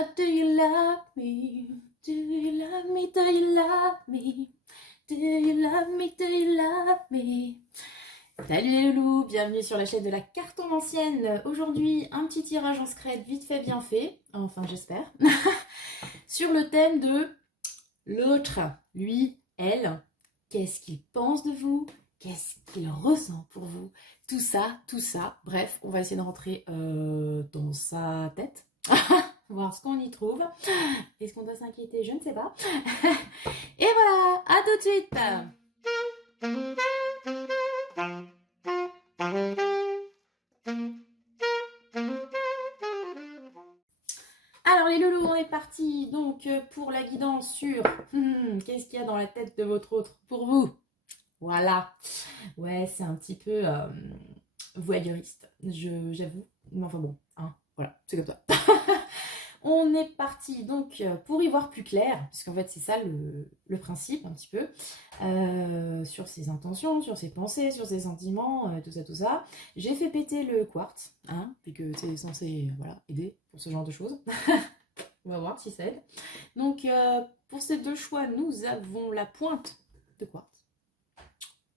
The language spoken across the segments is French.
Do you love me? Do you love me? Do you love me? Do you love me? Do you love me? Salut les loulous, bienvenue sur la chaîne de la carton ancienne. Aujourd'hui, un petit tirage en scred vite fait, bien fait, enfin j'espère, sur le thème de l'autre, lui, elle, qu'est-ce qu'il pense de vous, qu'est-ce qu'il ressent pour vous, tout ça, bref, on va essayer de rentrer dans sa tête, voir ce qu'on y trouve. Est-ce qu'on doit s'inquiéter? Je ne sais pas. Et voilà, à tout de suite. Alors les loulous, on est parti donc pour la guidance sur qu'est-ce qu'il y a dans la tête de votre autre pour vous. Voilà. Ouais, c'est un petit peu voyeuriste, j'avoue. Mais enfin bon, hein, voilà, c'est comme ça. On est parti donc pour y voir plus clair, puisqu'en fait c'est ça le principe un petit peu, sur ses intentions, sur ses pensées, sur ses sentiments, tout ça. J'ai fait péter le quartz, hein, puisque c'est censé voilà, aider pour ce genre de choses. On va voir si ça aide. Donc pour ces deux choix, nous avons la pointe de quartz.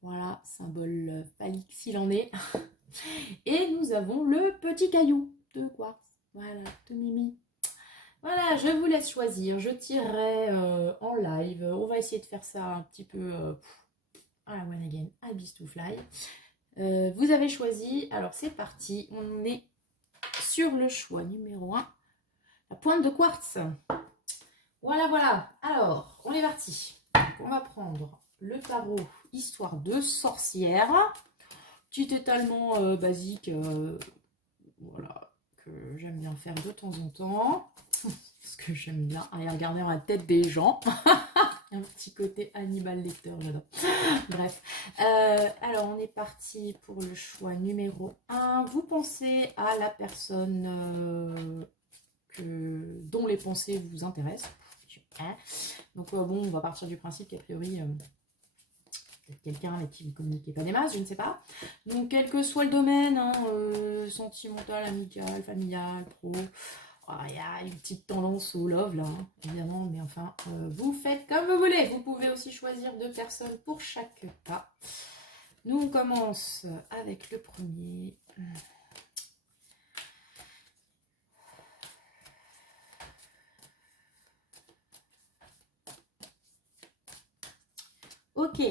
Voilà, symbole phallique s'il en est. Et nous avons le petit caillou de quartz. Voilà, de Mimi. Voilà, je vous laisse choisir. Je tirerai en live. On va essayer de faire ça un petit peu à la one again, à Beast to Fly. Vous avez choisi. Alors c'est parti. On est sur le choix numéro 1. La pointe de quartz. Voilà, voilà. Alors, on est parti. On va prendre le tarot Histoire de sorcière. Petit étalement basique. Voilà, que j'aime bien faire de temps en temps. Parce que j'aime bien aller regarder dans la tête des gens. Un petit côté animal lecteur, j'adore. Bref. Alors, on est parti pour le choix numéro 1. Vous pensez à la personne dont les pensées vous intéressent. Donc, bon, on va partir du principe qu'a priori, peut-être quelqu'un avec qui vous ne communiquez pas des masses, je ne sais pas. Donc, quel que soit le domaine, hein, sentimental, amical, familial, pro... Il y a une petite tendance au love là, hein, évidemment, mais enfin, vous faites comme vous voulez. Vous pouvez aussi choisir 2 personnes pour chaque cas. Nous, on commence avec le premier. Ok.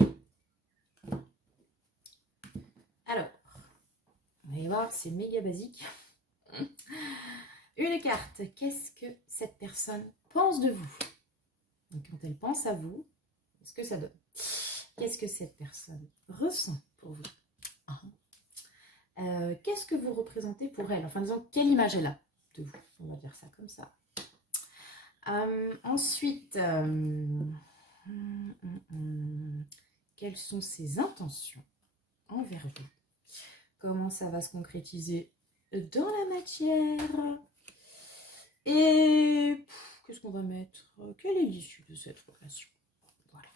Alors, on va y voir, c'est méga basique. Une carte, qu'est-ce que cette personne pense de vous? Donc, quand elle pense à vous, qu'est-ce que ça donne? Qu'est-ce que cette personne ressent pour vous? Qu'est-ce que vous représentez pour elle? Enfin, disons, quelle image elle a de vous? On va dire ça comme ça. Ensuite, quelles sont ses intentions envers vous? Comment ça va se concrétiser dans la matière? Et qu'est-ce qu'on va mettre? Quelle est l'issue de cette relation? Voilà,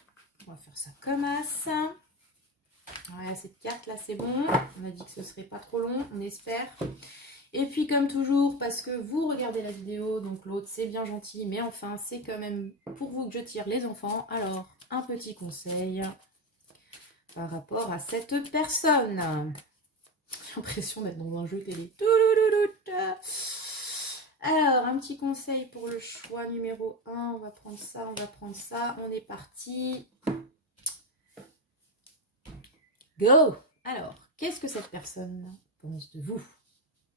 on va faire ça comme ça. Ouais, cette carte là c'est bon. On a dit que ce serait pas trop long, on espère. Et puis comme toujours, parce que vous regardez la vidéo, donc l'autre c'est bien gentil, mais enfin c'est quand même pour vous que je tire les enfants. Alors, un petit conseil par rapport à cette personne. J'ai l'impression d'être dans un jeu télé. Alors, un petit conseil pour le choix numéro 1. On va prendre ça, on va prendre ça. On est parti. Go! Alors, qu'est-ce que cette personne pense de vous?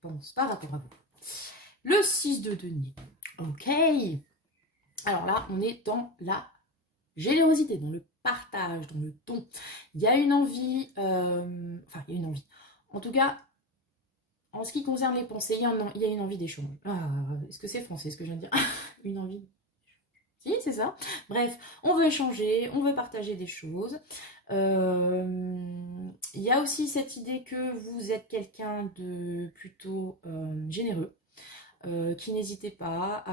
Pense par rapport à vous. Le 6 de denier. Ok. Alors là, on est dans la générosité, dans le partage, dans le don. Il y a une envie, enfin, il y a une envie. En tout cas, en ce qui concerne les pensées, il y a une envie d'échange. Est-ce que c'est français ce que je viens de dire? Une envie. Si, c'est ça. Bref, on veut échanger, on veut partager des choses. Il y a aussi cette idée que vous êtes quelqu'un de plutôt généreux, qui n'hésitez pas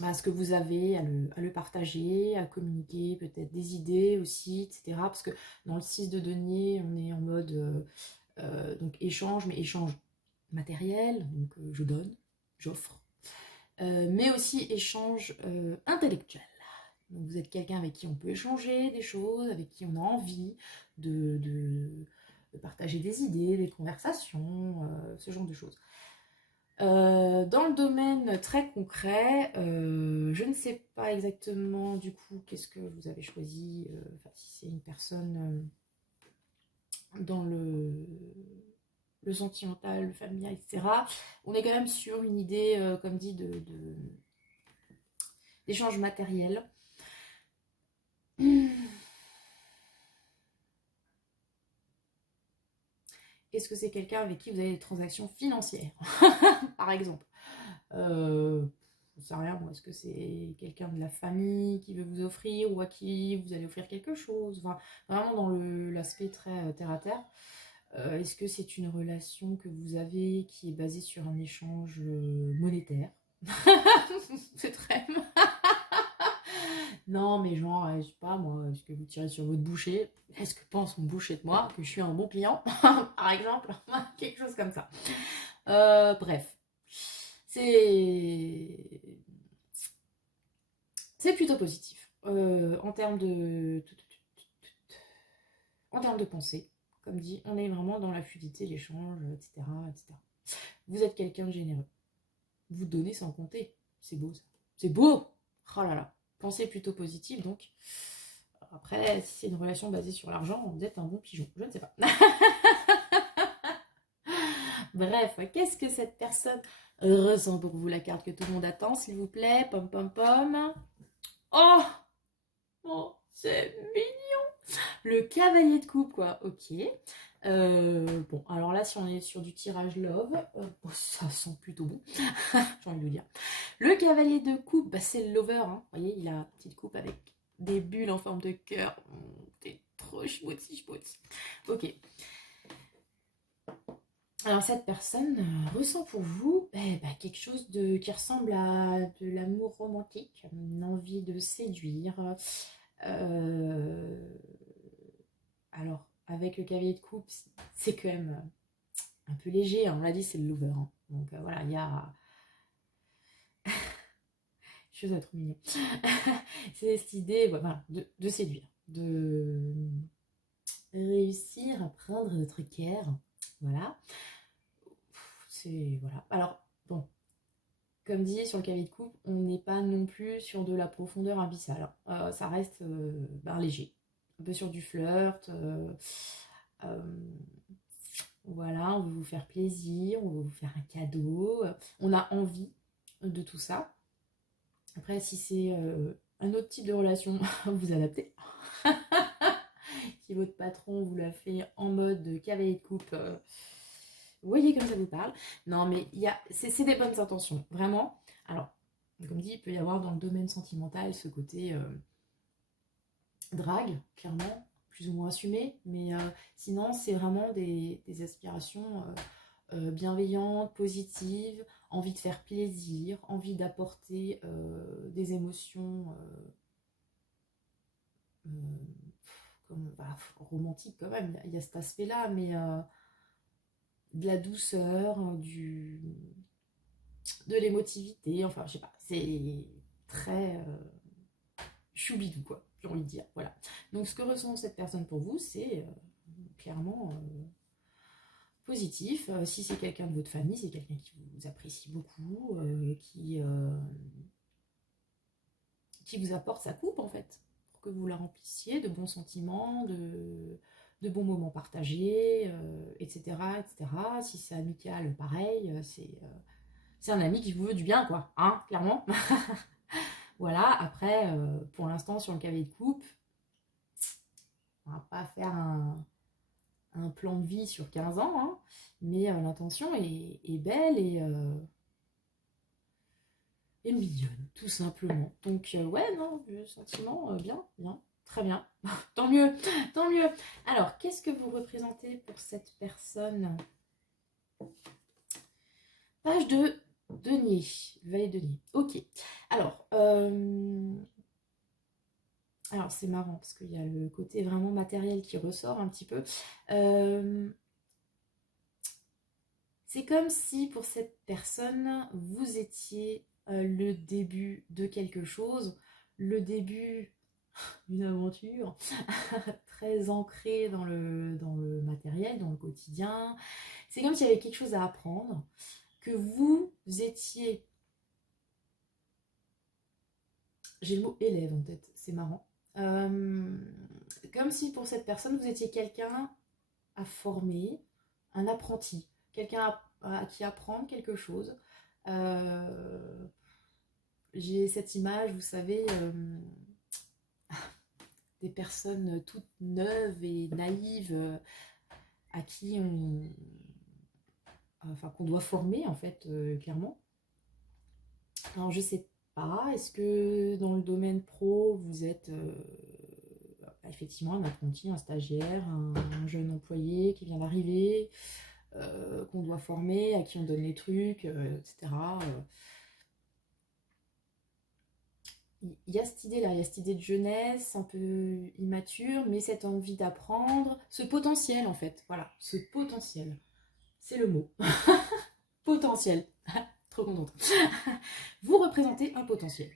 à ce que vous avez, à le partager, à communiquer peut-être des idées aussi, etc. Parce que dans le 6 de denier, on est en mode donc échange, mais échange matériel. Donc je donne, j'offre. mais aussi échange intellectuel. Donc vous êtes quelqu'un avec qui on peut échanger des choses, avec qui on a envie de partager des idées, des conversations, ce genre de choses. Dans le domaine très concret, je ne sais pas exactement du coup qu'est-ce que vous avez choisi, si c'est une personne dans le sentimental, le familial, etc. On est quand même sur une idée, comme dit, d'échange matériel. Est-ce que c'est quelqu'un avec qui vous avez des transactions financières, par exemple je ne sais rien, moi, est-ce que c'est quelqu'un de la famille qui veut vous offrir ou à qui vous allez offrir quelque chose, enfin, vraiment dans l'aspect très terre à terre. Est-ce que c'est une relation que vous avez qui est basée sur un échange monétaire? C'est très... Non, mais genre, je sais pas, moi, est-ce que vous tirez sur votre boucher? Est-ce que pense mon boucher de moi que je suis un bon client? Par exemple, quelque chose comme ça. Bref, c'est plutôt positif. En termes de pensée, comme dit, on est vraiment dans la fluidité, l'échange, etc., etc. Vous êtes quelqu'un de généreux. Vous donnez sans compter. C'est beau, ça. C'est beau! Oh là là. Pensée plutôt positive, donc. Après, si c'est une relation basée sur l'argent, vous êtes un bon pigeon. Je ne sais pas. Bref, qu'est-ce que cette personne ressent pour vous? La carte que tout le monde attend, s'il vous plaît. Pom, pom, pom. Oh! Oh, c'est mignon! Le cavalier de coupe, quoi. Ok. Bon, alors là, si on est sur du tirage love, ça sent plutôt bon. J'ai envie de vous dire. Le cavalier de coupe, bah, c'est le lover. Hein. Vous voyez, il a une petite coupe avec des bulles en forme de cœur. C'est trop schmouti. Ok. Alors cette personne ressent pour vous quelque chose qui ressemble à de l'amour romantique, une envie de séduire. Alors avec le cavalier de coupe, c'est quand même un peu léger. Hein. On l'a dit, c'est le lover. Hein. Donc voilà, il y a... Je suis trop mignon. C'est cette idée voilà, de séduire, de réussir à prendre notre cœur. Voilà. C'est... Voilà. Alors, bon. Comme dit sur le cavalier de coupe, on n'est pas non plus sur de la profondeur abyssale. Ça reste léger. Un peu sur du flirt. Voilà, on veut vous faire plaisir, on veut vous faire un cadeau. On a envie de tout ça. Après, si c'est un autre type de relation, vous adaptez. Si votre patron vous l'a fait en mode cavalier de coupe, vous voyez comme ça vous parle. Non, mais c'est des bonnes intentions, vraiment. Alors, comme dit, il peut y avoir dans le domaine sentimental ce côté drague, clairement, plus ou moins assumé. Mais sinon, c'est vraiment des aspirations bienveillantes, positives, envie de faire plaisir, envie d'apporter des émotions romantiques quand même. Il y a cet aspect-là, mais de la douceur, de l'émotivité, enfin, je sais pas, c'est très choubidou, quoi, j'ai envie de dire, voilà. Donc, ce que ressent cette personne pour vous, c'est clairement positif. Si c'est quelqu'un de votre famille, c'est quelqu'un qui vous apprécie beaucoup, qui vous apporte sa coupe, en fait, pour que vous la remplissiez de bons sentiments, de bons moments partagés, etc., etc. Si c'est amical, pareil, c'est un ami qui vous veut du bien, quoi, hein, clairement. Voilà, après, pour l'instant, sur le cavalier de coupe, on va pas faire un plan de vie sur 15 ans, hein, mais l'intention est belle et mignonne, tout simplement. Donc, ouais, non, le sentiment, bien, très bien. Tant mieux, tant mieux. Alors, qu'est-ce que vous représentez pour cette personne? Page de denier, valet de denier. Ok. Alors c'est marrant parce qu'il y a le côté vraiment matériel qui ressort un petit peu. C'est comme si pour cette personne, vous étiez le début de quelque chose, le début d'une aventure très ancrée dans le matériel, dans le quotidien. C'est comme s'il y avait quelque chose à apprendre, que vous étiez... J'ai le mot élève en tête, c'est marrant. Comme si pour cette personne, vous étiez quelqu'un à former, un apprenti, quelqu'un à qui apprendre quelque chose. J'ai cette image, vous savez, des personnes toutes neuves et naïves à qui enfin, qu'on doit former en fait, clairement. Alors je sais pas, est-ce que dans le domaine pro, vous êtes effectivement un apprenti, un stagiaire, un jeune employé qui vient d'arriver, qu'on doit former, à qui on donne les trucs, etc. Il y a cette idée-là, il y a cette idée de jeunesse, un peu immature, mais cette envie d'apprendre, ce potentiel en fait, voilà, ce potentiel, c'est le mot. Potentiel, trop contente. Vous représentez un potentiel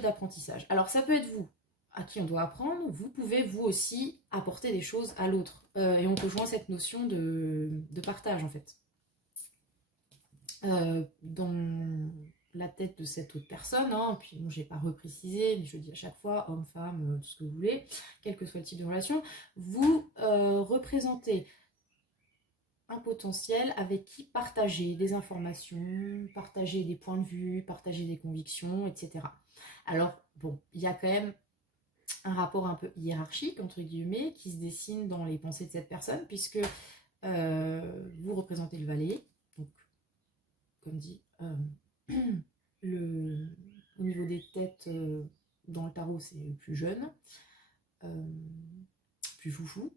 d'apprentissage. Alors ça peut être vous, à qui on doit apprendre, vous pouvez vous aussi apporter des choses à l'autre. Et on rejoint cette notion de partage en fait. Dans la tête de cette autre personne, hein, puis bon, j'ai pas reprécisé, mais je dis à chaque fois, homme, femme, tout ce que vous voulez, quel que soit le type de relation, vous représentez un potentiel avec qui partager des informations, partager des points de vue, partager des convictions, etc. Alors, bon, il y a quand même un rapport un peu hiérarchique, entre guillemets, qui se dessine dans les pensées de cette personne, puisque vous représentez le valet, donc, comme dit, au niveau des têtes, dans le tarot, c'est le plus jeune, plus foufou.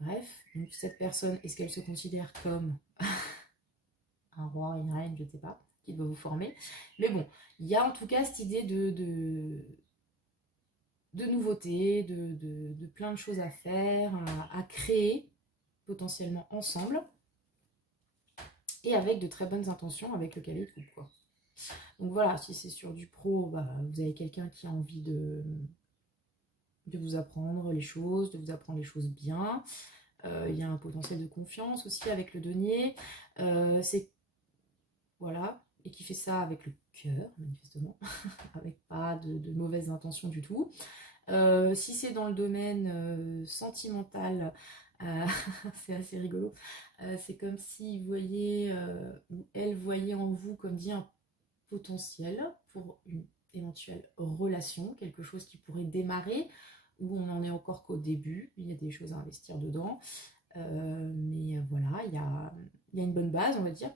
Bref, donc cette personne, est-ce qu'elle se considère comme un roi, une reine, je ne sais pas, qui doit vous former. Mais bon, il y a en tout cas cette idée de nouveautés, de plein de choses à faire, à créer potentiellement ensemble, et avec de très bonnes intentions avec le calibre de coupe, quoi. Donc voilà, si c'est sur du pro, bah, vous avez quelqu'un qui a envie de vous apprendre les choses, de vous apprendre les choses bien. Il y a un potentiel de confiance aussi avec le denier. C'est voilà, et qui fait ça avec le cœur, manifestement, avec pas de mauvaises intentions du tout. Si c'est dans le domaine sentimental, euh, c'est assez rigolo. C'est comme si vous voyez, ou elle voyait en vous, comme dit, un potentiel pour une éventuelle relation, quelque chose qui pourrait démarrer, où on n'en est encore qu'au début, il y a des choses à investir dedans. Mais voilà, il y a une bonne base, on va dire.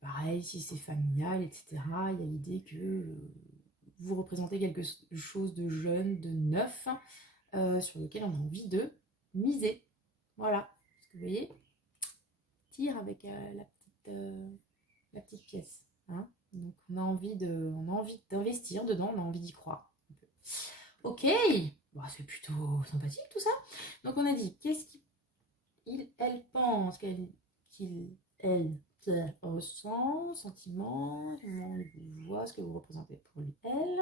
Pareil, si c'est familial, etc., il y a l'idée que vous représentez quelque chose de jeune, de neuf, sur lequel on a envie de miser. Voilà, ce que vous voyez, tire avec la petite pièce. Hein. Donc on a envie d'investir dedans, on a envie d'y croire. Ok, bon, c'est plutôt sympathique tout ça. Donc on a dit, qu'est-ce elle pense, elle ressent, sentiment, comment il vous voit, ce que vous représentez pour lui, elle.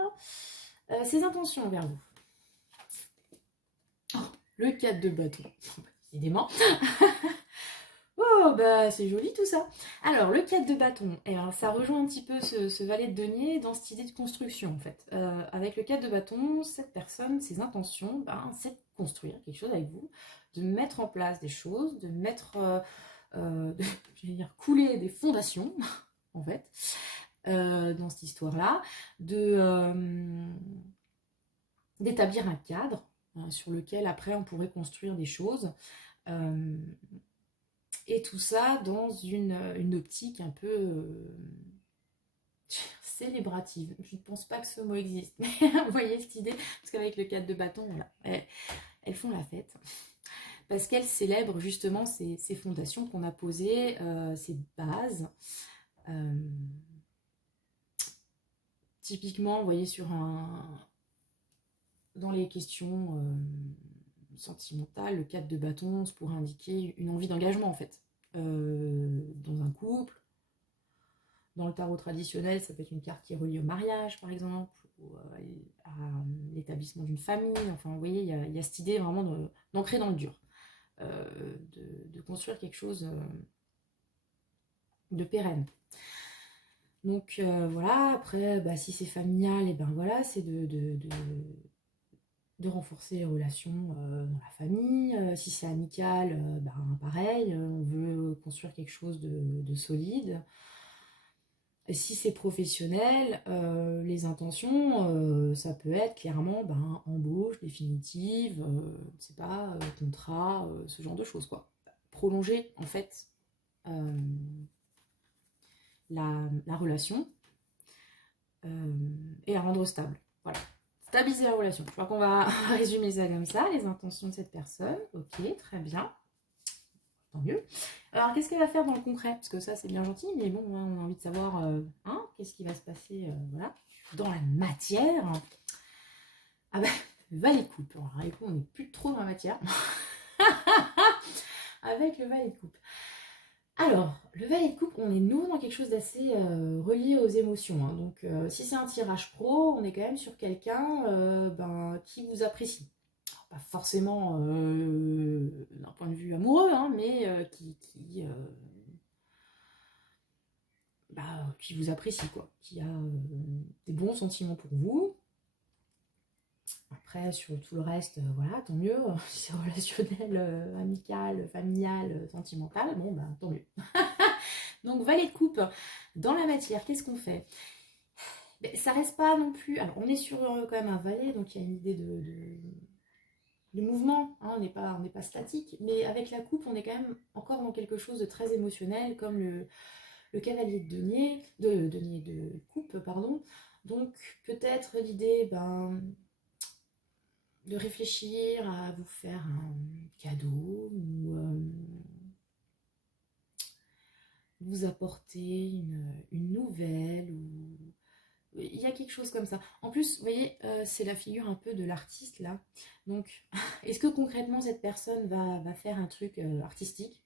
Ses intentions envers vous. Oh, le 4 de bâton, décidément. Oh, bah c'est joli tout ça. Alors, le 4 de bâton, eh ben, ça rejoint un petit peu ce valet de denier dans cette idée de construction en fait. Avec le 4 de bâton, cette personne, ses intentions, ben, c'est de construire quelque chose avec vous, de mettre en place des choses, de mettre, j'allais dire, couler des fondations en fait, dans cette histoire-là, d'établir un cadre sur lequel après on pourrait construire des choses. Et tout ça dans une optique un peu célébrative. Je ne pense pas que ce mot existe, mais vous voyez cette idée, parce qu'avec le 4 de bâton, voilà, elles font la fête. Parce qu'elles célèbrent justement ces fondations qu'on a posées, ces bases. Typiquement, vous voyez, dans les questions sentimental, le 4 de bâton, ça pourrait indiquer une envie d'engagement en fait. Dans un couple. Dans le tarot traditionnel, ça peut être une carte qui est reliée au mariage par exemple, ou à l'établissement d'une famille. Enfin vous voyez, il y a cette idée vraiment d'ancrer dans le dur, de construire quelque chose de pérenne. Donc voilà, après, bah, si c'est familial, et ben voilà, c'est de renforcer les relations dans la famille. Si c'est amical, ben, pareil, on veut construire quelque chose de solide. Et si c'est professionnel, les intentions, ça peut être clairement ben, embauche définitive, je sais pas, contrat, ce genre de choses, quoi. Prolonger, en fait, la relation et la rendre stable. Voilà. Stabiliser la relation. Je crois qu'on va résumer ça comme ça, les intentions de cette personne. Ok, très bien. Tant mieux. Alors, qu'est-ce qu'elle va faire dans le concret? Parce que ça, c'est bien gentil, mais bon, on a envie de savoir hein, qu'est-ce qui va se passer voilà, dans la matière. Ah ben, valet de coupe. Alors, avec vous, on n'est plus trop dans la matière. Avec le valet de coupe. Alors, le valet de coupe, on est nouveau dans quelque chose d'assez relié aux émotions. Hein. Donc, si c'est un tirage pro, on est quand même sur quelqu'un ben, qui vous apprécie. Alors, pas forcément d'un point de vue amoureux, hein, mais qui vous apprécie, quoi. Qui a des bons sentiments pour vous. Après, sur tout le reste, voilà, tant mieux. Si c'est relationnel, amical, familial, sentimental, bon, bah, tant mieux. Donc, valet de coupe, dans la matière, qu'est-ce qu'on fait? Mais ça reste pas non plus... Alors, on est sur quand même un valet, donc il y a une idée de mouvement, hein, on n'est pas statique, mais avec la coupe, on est quand même encore dans quelque chose de très émotionnel, comme le cavalier de coupe, pardon. Donc, peut-être l'idée, ben... de réfléchir à vous faire un cadeau ou vous apporter une nouvelle ou il y a quelque chose comme ça. En plus, vous voyez, c'est la figure un peu de l'artiste là. Donc, est-ce que concrètement cette personne va faire un truc artistique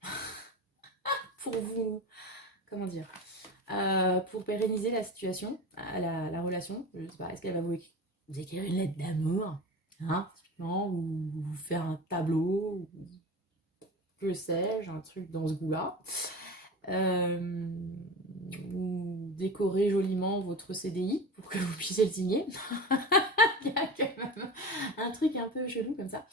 pour vous, comment dire, pour pérenniser la situation, la relation? Je sais pas, est-ce qu'elle va vous écrire une lettre d'amour, hein, ou vous faire un tableau, ou que sais-je, un truc dans ce goût-là. Ou décorer joliment votre CDI pour que vous puissiez le signer. Il y a quand même un truc un peu chelou comme ça.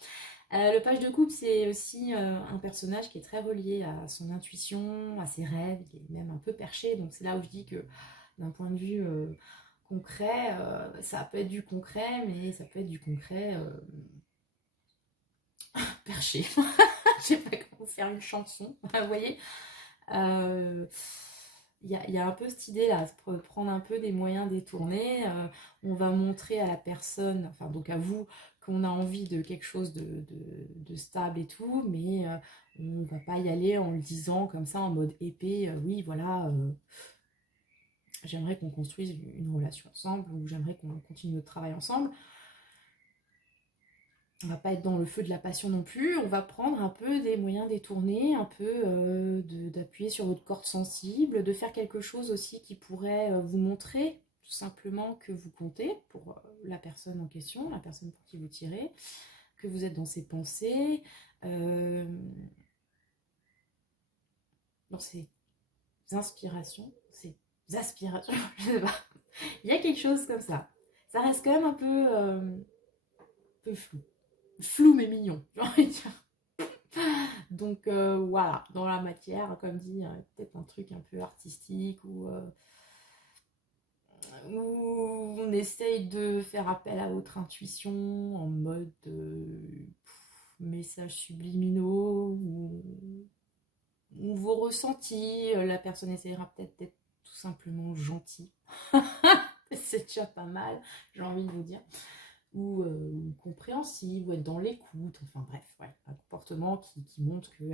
Le page de coupe, c'est aussi un personnage qui est très relié à son intuition, à ses rêves, il est même un peu perché, donc c'est là où je dis que d'un point de vue concret, ça peut être du concret, mais ça peut être du concret perché. Je sais pas comment faire une chanson, vous voyez. Il y a un peu cette idée là, prendre un peu des moyens détournés. On va montrer à la personne, enfin donc à vous, qu'on a envie de quelque chose de stable et tout, mais on va pas y aller en le disant comme ça en mode épée. Oui, voilà, j'aimerais qu'on construise une relation ensemble ou j'aimerais qu'on continue notre travail ensemble. On va pas être dans le feu de la passion non plus, on va prendre un peu des moyens détournés, un peu d'appuyer sur votre corde sensible, de faire quelque chose aussi qui pourrait vous montrer tout simplement que vous comptez pour la personne en question, la personne pour qui vous tirez, que vous êtes dans ses pensées, dans ses inspirations, ses aspirations, je sais pas. Il y a quelque chose comme ça. Ça reste quand même un peu flou. Flou mais mignon, j'ai envie de dire. Donc voilà, dans la matière, comme dit, peut-être un truc un peu artistique où on essaye de faire appel à votre intuition en mode messages subliminaux ou vos ressentis. La personne essaiera peut-être d'être tout simplement gentille. C'est déjà pas mal, j'ai envie de vous dire. Ou compréhensive, ou être dans l'écoute, enfin bref, ouais, un comportement qui montre que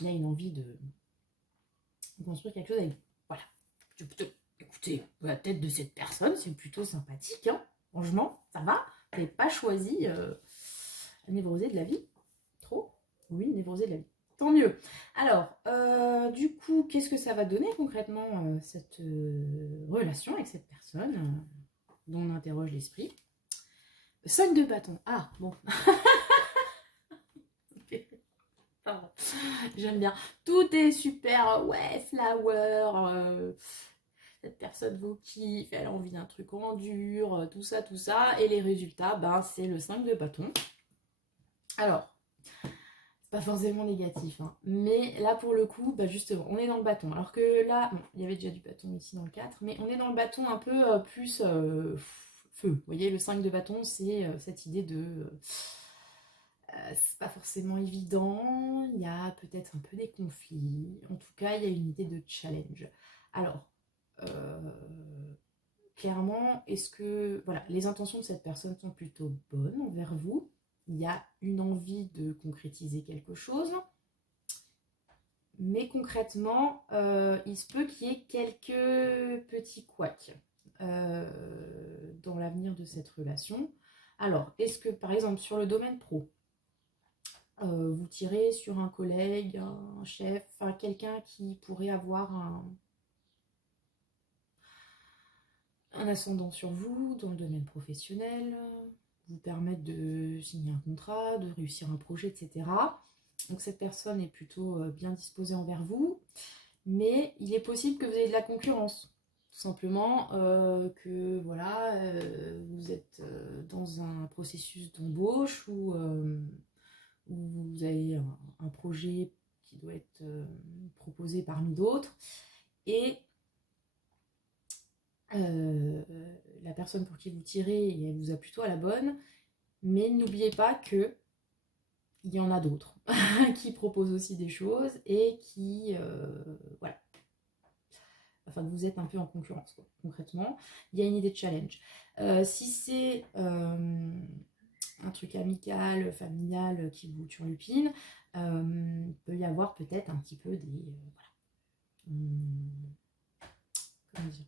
il y a une envie de construire quelque chose avec. Voilà. Écoutez, la tête de cette personne, c'est plutôt sympathique, hein. Franchement, ça va. Vous n'avez pas choisi Névrosé de la vie? Trop? Oui, névrosé de la vie. Tant mieux. Alors, du coup, qu'est-ce que ça va donner concrètement, cette relation avec cette personne dont on interroge l'esprit? 5 de bâton. Ah, bon. Pardon. J'aime bien. Tout est super, ouais, flower. Cette personne vous kiffe, elle a envie d'un truc en dur, tout ça, tout ça. Et les résultats, ben, c'est le 5 de bâton. Alors, c'est pas forcément négatif, hein, mais là pour le coup, bah justement, on est dans le bâton. Alors que là, bon, il y avait déjà du bâton ici dans le 4, mais on est dans le bâton un peu plus feu. Vous voyez, le 5 de bâton, c'est cette idée de... c'est pas forcément évident, il y a peut-être un peu des conflits, en tout cas, il y a une idée de challenge. Alors, clairement, est-ce que voilà, les intentions de cette personne sont plutôt bonnes envers vous? Il y a une envie de concrétiser quelque chose, mais concrètement, il se peut qu'il y ait quelques petits couacs dans l'avenir de cette relation. Alors, est-ce que par exemple sur le domaine pro, vous tirez sur un collègue, un chef, enfin quelqu'un qui pourrait avoir un ascendant sur vous dans le domaine professionnel, vous permettre de signer un contrat, de réussir un projet, etc. Donc cette personne est plutôt bien disposée envers vous, mais il est possible que vous ayez de la concurrence. Tout simplement que voilà, vous êtes dans un processus d'embauche où vous avez un projet qui doit être proposé parmi d'autres, et la personne pour qui vous tirez, elle vous a plutôt à la bonne, mais n'oubliez pas que il y en a d'autres qui proposent aussi des choses et qui, voilà, enfin vous êtes un peu en concurrence, quoi. Concrètement, il y a une idée de challenge. Si c'est un truc amical, familial qui vous turlupine, il peut y avoir peut-être un petit peu des... voilà. Comment dire,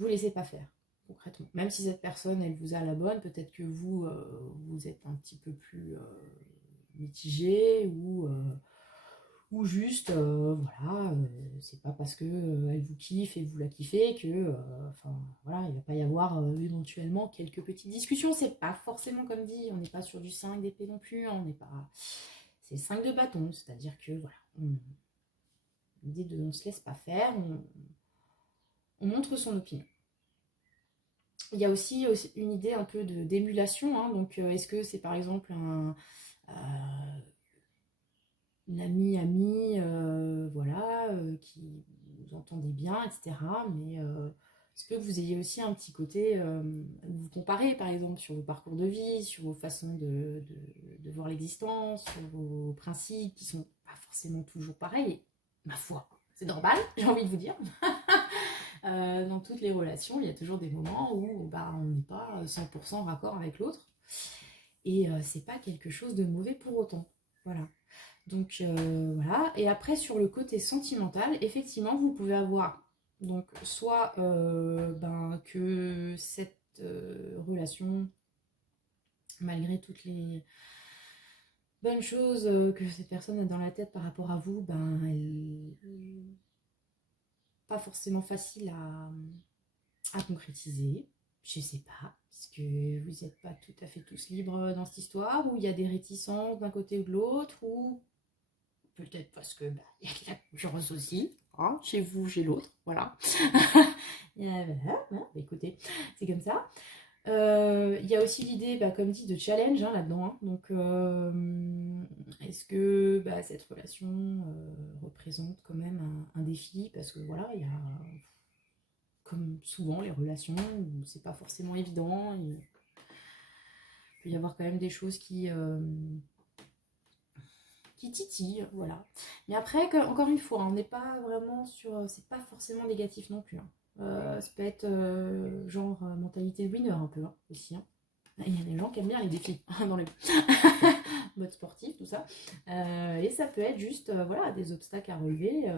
vous laissez pas faire, concrètement. Même si cette personne, elle vous a à la bonne, peut-être que vous, vous êtes un petit peu plus mitigé, ou juste, voilà, c'est pas parce que elle vous kiffe et vous la kiffez que, enfin, voilà, il va pas y avoir éventuellement quelques petites discussions. C'est pas forcément comme dit, on n'est pas sur du 5 d'épée non plus, hein, on n'est pas... C'est 5 de bâton, c'est-à-dire que, voilà, l'idée de on se laisse pas faire, on montre son opinion. Il y a aussi une idée un peu d'émulation, hein, donc est-ce que c'est par exemple une amie, voilà, qui vous entendez bien, etc. Mais est-ce que vous ayez aussi un petit côté où vous comparez, par exemple, sur vos parcours de vie, sur vos façons de voir l'existence, sur vos principes qui sont pas forcément toujours pareils, ma foi, c'est normal, j'ai envie de vous dire. Dans toutes les relations, il y a toujours des moments où bah, on n'est pas 100% raccord avec l'autre. Et c'est pas quelque chose de mauvais pour autant. Voilà. Donc voilà. Et après, sur le côté sentimental, effectivement, vous pouvez avoir donc soit que cette relation, malgré toutes les bonnes choses que cette personne a dans la tête par rapport à vous, ben elle pas forcément facile à concrétiser. Je sais pas, parce que vous n'êtes pas tout à fait tous libres dans cette histoire, ou il y a des réticences d'un côté ou de l'autre, ou peut-être parce que il y a de la concurrence aussi, hein, chez vous, chez l'autre, voilà. Voilà, écoutez, c'est comme ça. Il y a aussi l'idée, comme dit, de challenge hein, là-dedans. Hein. Donc, est-ce que cette relation représente quand même un défi? Parce que voilà, il y a, comme souvent, les relations où c'est pas forcément évident. Il peut y avoir quand même des choses qui titillent, voilà. Mais après, encore une fois, on n'est pas vraiment sur... C'est pas forcément négatif non plus. Hein. Ça peut être genre mentalité winner un peu hein, aussi. Hein. Il y a des gens qui aiment bien les défis dans le mode sportif, tout ça. Et ça peut être juste voilà, des obstacles à relever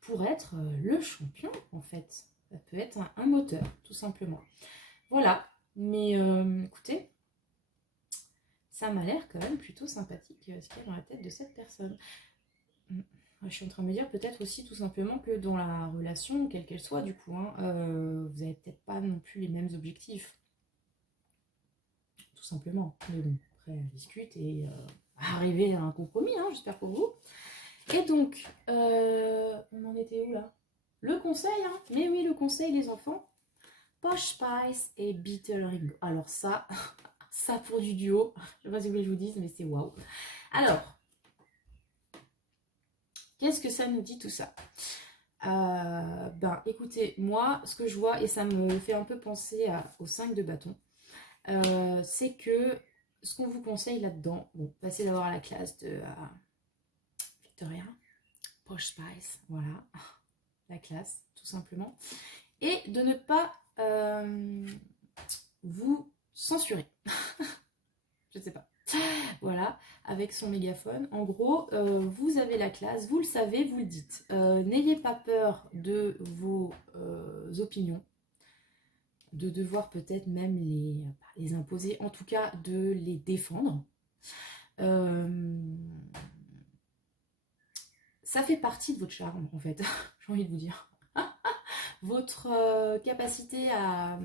pour être le champion en fait. Ça peut être un moteur, tout simplement. Voilà, mais écoutez, ça m'a l'air quand même plutôt sympathique ce qu'il y a dans la tête de cette personne. Je suis en train de me dire peut-être aussi tout simplement que dans la relation, quelle qu'elle soit du coup, hein, vous n'avez peut-être pas non plus les mêmes objectifs. Tout simplement. Mais bon, après on discute et arriver à un compromis, hein, j'espère pour vous. Et donc, on en était où là? Le conseil, hein. Mais oui, le conseil les enfants. Posh Spice et Beetle Ringo. Alors ça, ça pour du duo. Je sais pas si vous voulez que je vous dise, mais c'est waouh. Alors, qu'est-ce que ça nous dit tout ça? Ben écoutez, moi, ce que je vois, et ça me fait un peu penser au 5 de bâton, c'est que ce qu'on vous conseille là-dedans, bon, passez d'abord à la classe de Victoria, Posh Spice, voilà, la classe, tout simplement, et de ne pas vous censurer. Je sais pas. Voilà, avec son mégaphone. En gros, vous avez la classe, vous le savez, vous le dites. N'ayez pas peur de vos opinions, de devoir peut-être même les imposer, en tout cas de les défendre. Ça fait partie de votre charme, en fait, j'ai envie de vous dire. Votre capacité à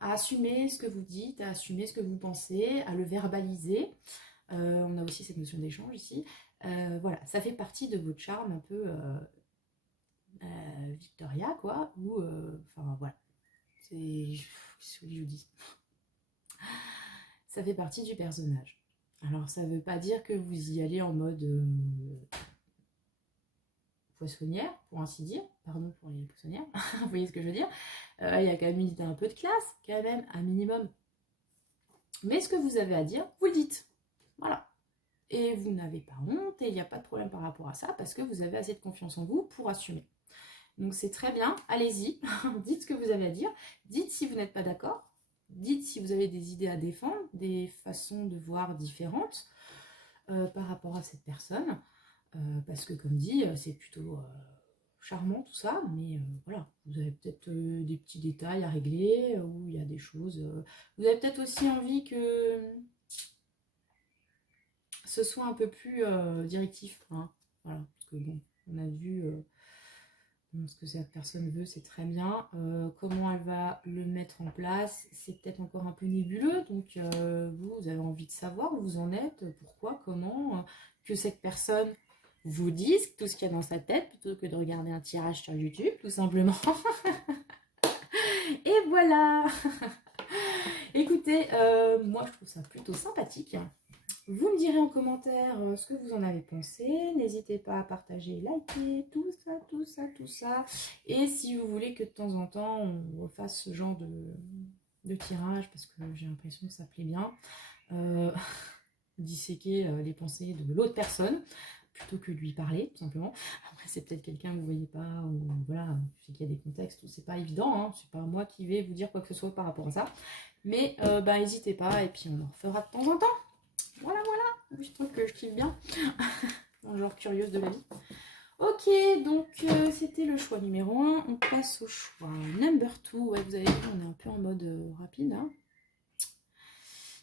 assumer ce que vous dites, à assumer ce que vous pensez, à le verbaliser. On a aussi cette notion d'échange ici. Voilà, ça fait partie de votre charme un peu Victoria, quoi. Ou, enfin, voilà. Qu'est-ce que je vous dis? Ça fait partie du personnage. Alors, ça ne veut pas dire que vous y allez en mode poissonnière, pour ainsi dire. Pardon pour les poissonnières. Vous voyez ce que je veux dire? Il y a quand même une idée un peu de classe, quand même, un minimum. Mais ce que vous avez à dire, vous le dites. Voilà. Et vous n'avez pas honte et il n'y a pas de problème par rapport à ça parce que vous avez assez de confiance en vous pour assumer. Donc c'est très bien, allez-y, dites ce que vous avez à dire, dites si vous n'êtes pas d'accord, dites si vous avez des idées à défendre, des façons de voir différentes par rapport à cette personne, parce que comme dit, c'est plutôt charmant tout ça, mais voilà, vous avez peut-être des petits détails à régler, ou il y a des choses... vous avez peut-être aussi envie que ce soit un peu plus directif, hein. Voilà, parce que bon, on a vu ce que cette personne veut, c'est très bien. Comment elle va le mettre en place, c'est peut-être encore un peu nébuleux, donc vous avez envie de savoir où vous en êtes, pourquoi, comment, que cette personne vous dise tout ce qu'il y a dans sa tête, plutôt que de regarder un tirage sur YouTube, tout simplement. Et voilà. Écoutez, moi je trouve ça plutôt sympathique. Vous me direz en commentaire ce que vous en avez pensé. N'hésitez pas à partager, liker, tout ça, tout ça, tout ça. Et si vous voulez que de temps en temps, on refasse ce genre de tirage, parce que j'ai l'impression que ça plaît bien, disséquer les pensées de l'autre personne, plutôt que de lui parler, tout simplement. Après, c'est peut-être quelqu'un que vous ne voyez pas, ou voilà, je sais qu'il y a des contextes où c'est pas évident, hein, c'est pas moi qui vais vous dire quoi que ce soit par rapport à ça. Mais n'hésitez pas, et puis on en refera de temps en temps. Voilà, voilà, je trouve que je kiffe bien. Un genre curieuse de la vie. Ok, donc c'était le choix numéro 1. On passe au choix number 2. Ouais, vous avez vu, on est un peu en mode rapide. Hein.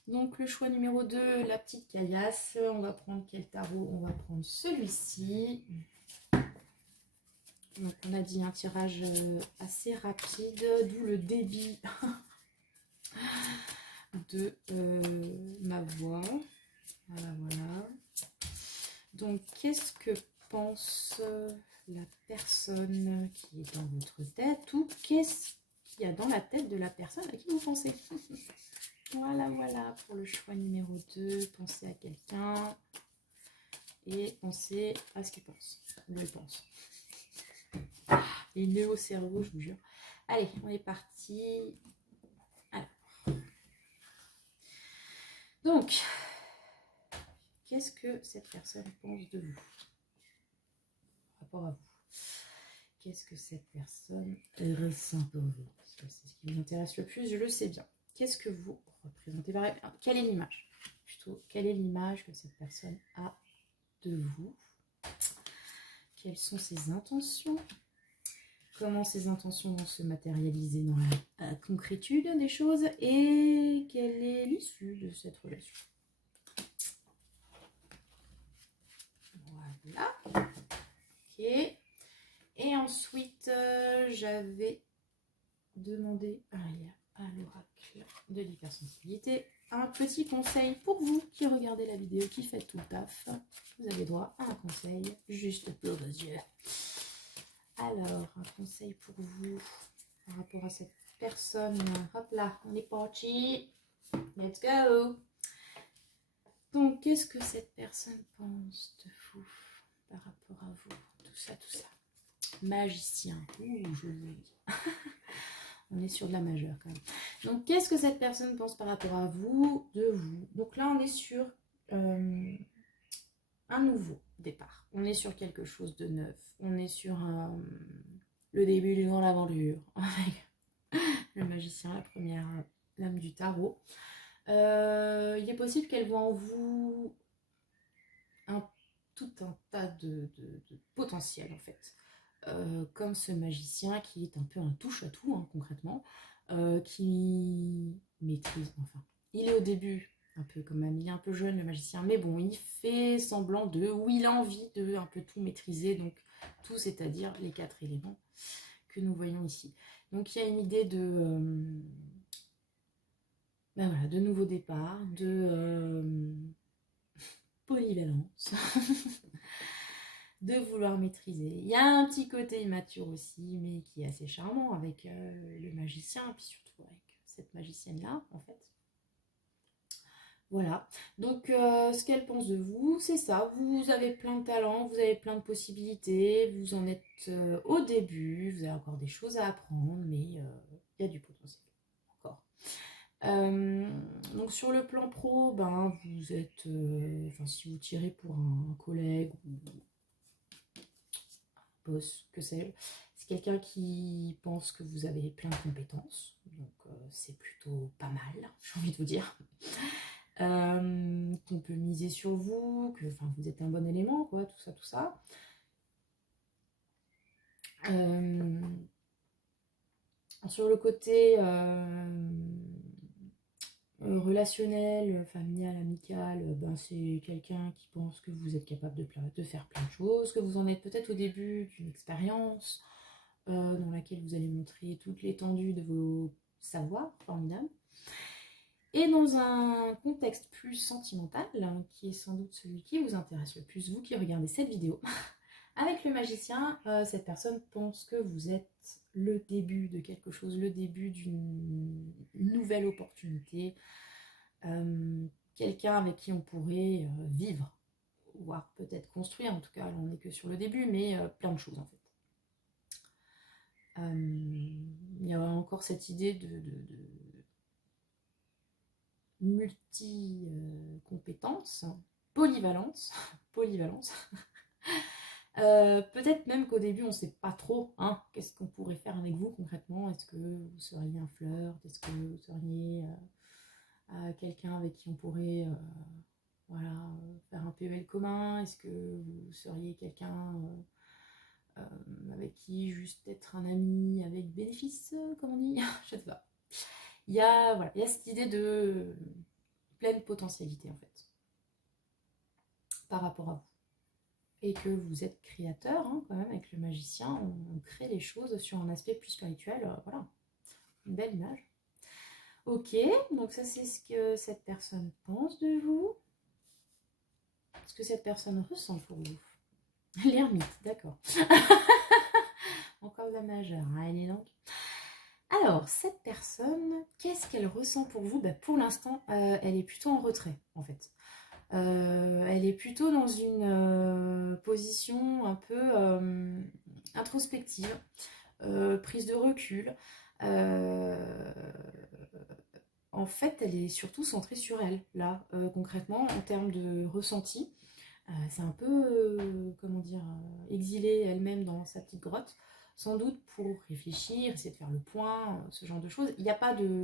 Donc le choix numéro 2, la petite caillasse. On va prendre quel tarot? On va prendre celui-ci. Donc on a dit un tirage assez rapide, d'où le débit de ma voix. Voilà, voilà. Donc, qu'est-ce que pense la personne qui est dans votre tête, ou qu'est-ce qu'il y a dans la tête de la personne à qui vous pensez? Voilà, voilà, pour le choix numéro 2, pensez à quelqu'un et pensez à ce qu'il pense, ou elle pense. Les nœuds au cerveau, je vous jure. Allez, on est parti. Alors. Donc, qu'est-ce que cette personne pense de vous par rapport à vous? Qu'est-ce que cette personne ressent pour vous? Parce que c'est ce qui vous intéresse le plus, je le sais bien. Qu'est-ce que vous représentez? Quelle est l'image? Plutôt, quelle est l'image que cette personne a de vous? Quelles sont ses intentions? comment ces intentions vont se matérialiser dans la concrétude des choses et quelle est l'issue de cette relation. Voilà. Ok. Et ensuite, j'avais demandé à l'oracle de l'hypersensibilité un petit conseil pour vous qui regardez la vidéo, qui faites tout le taf. Vous avez droit à un conseil juste pour vos yeux. Alors, un conseil pour vous par rapport à cette personne. Hop là, on est parti. Let's go. Donc, qu'est-ce que cette personne pense de vous par rapport à vous? Tout ça, tout ça. Magicien. Ouh, joli. On est sur de la majeure quand même. Donc, qu'est-ce que cette personne pense par rapport à vous, de vous? Donc là, on est sur un nouveau départ. On est sur quelque chose de neuf. On est sur le début d'une grande aventure avec le magicien, la première lame du tarot. Il est possible qu'elle voit en vous tout un tas de potentiel en fait. Comme ce magicien qui est un peu un touche-à-tout hein, concrètement, qui maîtrise, enfin, il est au début un peu quand même, il est un peu jeune le magicien, mais bon, il fait semblant de, ou il a envie de un peu tout maîtriser, donc tout, c'est-à-dire les 4 éléments que nous voyons ici. Donc il y a une idée de, ben voilà, de nouveau départ, de polyvalence, de vouloir maîtriser. Il y a un petit côté immature aussi, mais qui est assez charmant avec le magicien, et puis surtout avec cette magicienne-là, en fait. Voilà, donc ce qu'elle pense de vous, c'est ça, vous avez plein de talents, vous avez plein de possibilités, vous en êtes au début, vous avez encore des choses à apprendre, mais il y a du potentiel, encore. Donc sur le plan pro, ben, vous êtes, enfin, si vous tirez pour un collègue ou un boss, que sais-je, c'est quelqu'un qui pense que vous avez plein de compétences, donc c'est plutôt pas mal, j'ai envie de vous dire. Qu'on peut miser sur vous, que enfin, vous êtes un bon élément, quoi, tout ça, tout ça. Sur le côté relationnel, familial, amical, ben, c'est quelqu'un qui pense que vous êtes capable de faire plein de choses, que vous en êtes peut-être au début d'une expérience dans laquelle vous allez montrer toute l'étendue de vos savoirs formidables. Et dans un contexte plus sentimental, qui est sans doute celui qui vous intéresse le plus, vous qui regardez cette vidéo, avec le magicien, cette personne pense que vous êtes le début de quelque chose, le début d'une nouvelle opportunité, quelqu'un avec qui on pourrait vivre, voire peut-être construire, en tout cas, là on n'est que sur le début, mais plein de choses en fait. Il y a encore cette idée de multi-compétences, polyvalence, peut-être même qu'au début on ne sait pas trop hein, qu'est-ce qu'on pourrait faire avec vous concrètement. Est-ce que vous seriez un flirt? Est-ce que vous seriez quelqu'un avec qui on pourrait voilà, faire un PEL commun? Est-ce que vous seriez quelqu'un avec qui juste être un ami avec bénéfice, comme on dit? Je sais pas. Il y a, voilà, il y a cette idée de pleine potentialité en fait par rapport à vous. Et que vous êtes créateur, hein, quand même, avec le magicien, on crée les choses sur un aspect plus spirituel, voilà, une belle image. Ok, donc ça c'est ce que cette personne pense de vous, ce que cette personne ressent pour vous. L'ermite, d'accord. Encore de la majeure, hein, elle est donc. Alors, cette personne, qu'est-ce qu'elle ressent pour vous? Ben, pour l'instant, elle est plutôt en retrait, en fait. Elle est plutôt dans une position un peu introspective, prise de recul. En fait, elle est surtout centrée sur elle, là, concrètement, en termes de ressenti. C'est un peu, comment dire, exilée elle-même dans sa petite grotte, sans doute pour réfléchir, essayer de faire le point, ce genre de choses. Il n'y a pas de...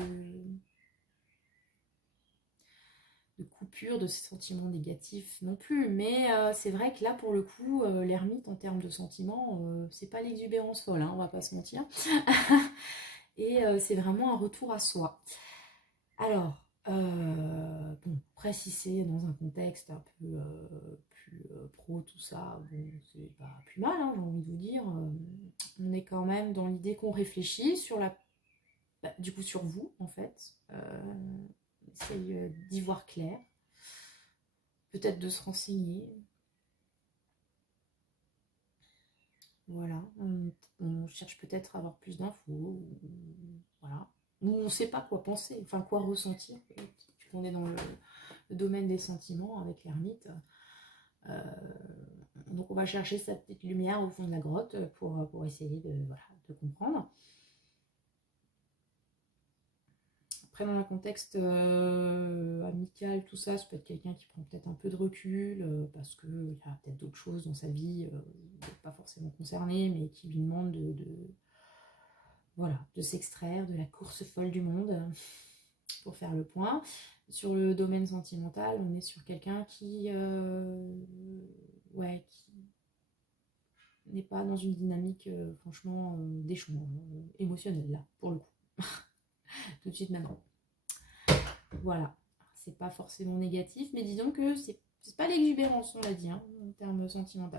coupure de ces sentiments négatifs non plus. Mais c'est vrai que là, pour le coup, l'ermite, en termes de sentiments, c'est pas l'exubérance folle, hein, on va pas se mentir. Et c'est vraiment un retour à soi. Alors, bon, après, si c'est dans un contexte un peu plus pro, tout ça, bon, c'est pas plus mal, hein, j'ai envie de vous dire. On est quand même dans l'idée qu'on réfléchit sur du coup, sur vous, en fait. Essaye d'y voir clair. Peut-être de se renseigner. Voilà. On cherche peut-être à avoir plus d'infos. Voilà. Ou on ne sait pas quoi penser, enfin quoi ressentir. On est dans le domaine des sentiments avec l'ermite. Donc on va chercher cette petite lumière au fond de la grotte pour essayer de comprendre. Après, dans un contexte amical, tout ça, ça peut être quelqu'un qui prend peut-être un peu de recul parce qu'il y a peut-être d'autres choses dans sa vie, pas forcément concernées, mais qui lui demandent de s'extraire de la course folle du monde pour faire le point. Sur le domaine sentimental, on est sur quelqu'un qui n'est pas dans une dynamique, franchement, d'échange émotionnel, là, pour le coup. Tout de suite maintenant. Voilà. C'est pas forcément négatif, mais disons que c'est pas l'exubérance, on l'a dit, hein, en termes sentimentaux.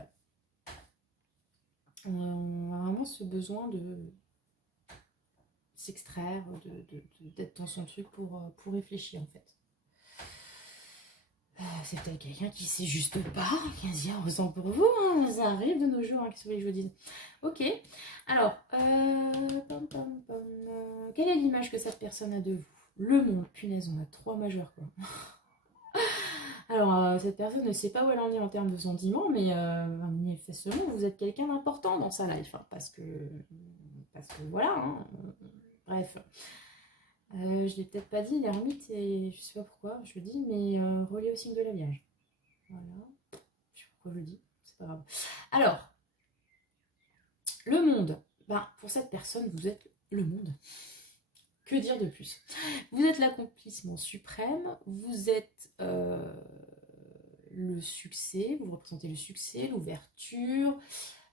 On a vraiment ce besoin de s'extraire, d'être dans son truc pour réfléchir, en fait. C'est peut-être quelqu'un qui sait juste pas, qui se dit heureusement pour vous, hein, ça arrive de nos jours, hein, qu'est-ce que je vous dise. Ok, alors, quelle est l'image que cette personne a de vous? Le monde, punaise, on a 3 majeurs, quoi. Alors, cette personne ne sait pas où elle en est en termes de sentiments, mais manifestement, vous êtes quelqu'un d'important dans sa life, hein, parce que voilà, hein, bref. Je l'ai peut-être pas dit, l'ermite, et je sais pas pourquoi je le dis, mais relié au signe de la Vierge. Voilà. Je sais pas pourquoi je le dis, c'est pas grave. Alors, le monde. Ben, pour cette personne, vous êtes le monde. Que dire de plus? Vous êtes l'accomplissement suprême, vous êtes le succès, vous représentez le succès, l'ouverture,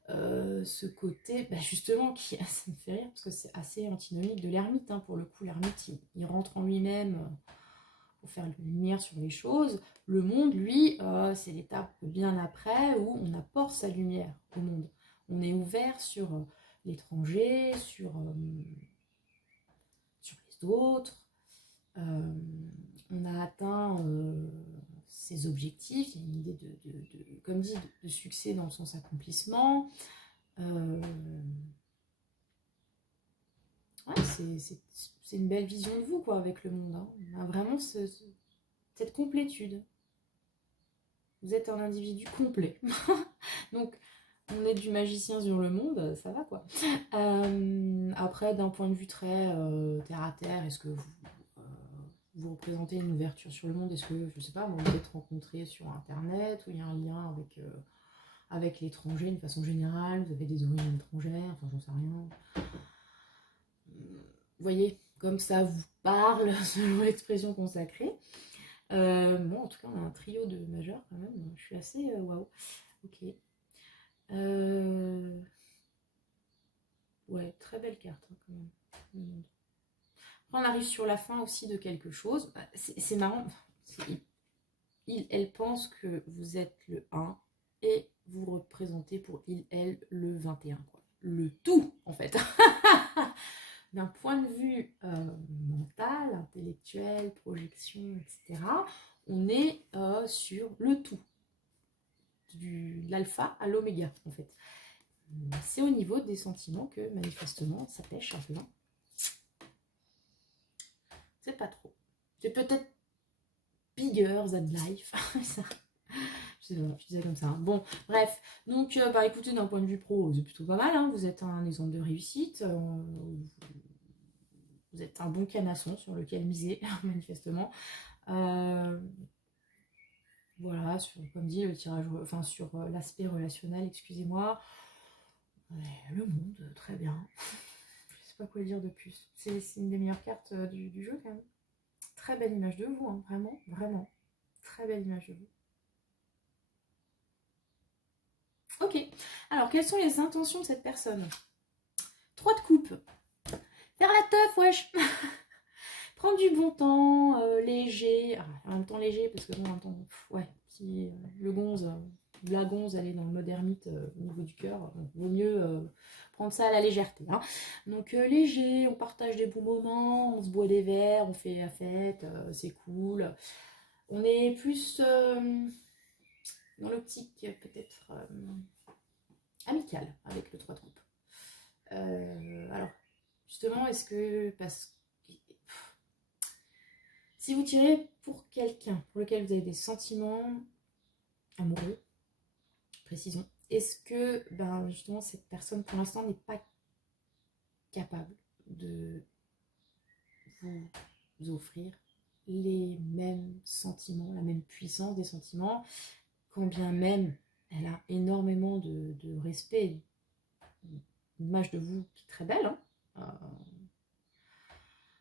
ce côté, bah justement, ça me fait rire parce que c'est assez antinomique de l'ermite, hein, pour le coup. L'ermite, il rentre en lui-même pour faire la lumière sur les choses. Le monde, lui, c'est l'étape bien après où on apporte sa lumière au monde. On est ouvert sur l'étranger, sur les autres. On a atteint ses objectifs. Il y a une idée comme dit, de succès dans le sens accomplissement. Ouais, c'est une belle vision de vous, quoi, avec le monde, hein. On a vraiment cette complétude. Vous êtes un individu complet. Donc, on est du magicien sur le monde, ça va, quoi. Après, d'un point de vue très terre à terre, est-ce que vous représentez une ouverture sur le monde? Est-ce que, je sais pas, vous êtes rencontrés sur Internet, où il y a un lien avec l'étranger, d'une façon générale, vous avez des origines étrangères, enfin, j'en sais rien. Vous voyez, comme ça vous parle, selon l'expression consacrée. Bon, en tout cas, on a un trio de majeurs quand même. Je suis assez waouh. Ok. Ouais, très belle carte, hein, quand même. Après, on arrive sur la fin aussi de quelque chose. C'est marrant. Elle pense que vous êtes le 1 et vous représentez pour elle le 21, quoi. Le tout, en fait. D'un point de vue mental, intellectuel, projection, etc., on est sur le tout, de l'alpha à l'oméga, en fait. C'est au niveau des sentiments que, manifestement, ça pêche un peu. C'est pas trop. C'est peut-être bigger than life. Ça. Je disais comme ça. Bon, bref. Donc, écoutez, d'un point de vue pro, c'est plutôt pas mal, hein. Vous êtes un exemple de réussite. Vous êtes un bon canasson sur lequel miser, manifestement. Voilà, comme dit, le tirage, enfin, sur l'aspect relationnel, excusez-moi. Ouais, le monde, très bien. Je sais pas quoi dire de plus. C'est une des meilleures cartes du jeu, quand même. Très belle image de vous, hein, vraiment, vraiment. très belle image de vous. Ok, alors quelles sont les intentions de cette personne? 3 de coupe. Faire la teuf, wesh. Prendre du bon temps, léger. En même temps léger, parce que bon, en même temps, ouais, si le gonze, la gonze, elle est dans le mode ermite au niveau du cœur, vaut mieux prendre ça à la légèreté. Hein. Donc léger, on partage des bons moments, on se boit des verres, on fait la fête, c'est cool. On est plus dans l'optique peut-être amicale avec le 3 de coupe. Alors, justement, est-ce que... Si vous tirez pour quelqu'un pour lequel vous avez des sentiments amoureux, précisons, est-ce que justement cette personne pour l'instant n'est pas capable de vous offrir les mêmes sentiments, la même puissance des sentiments, quand bien même elle a énormément de respect, une image de vous qui est très belle, hein,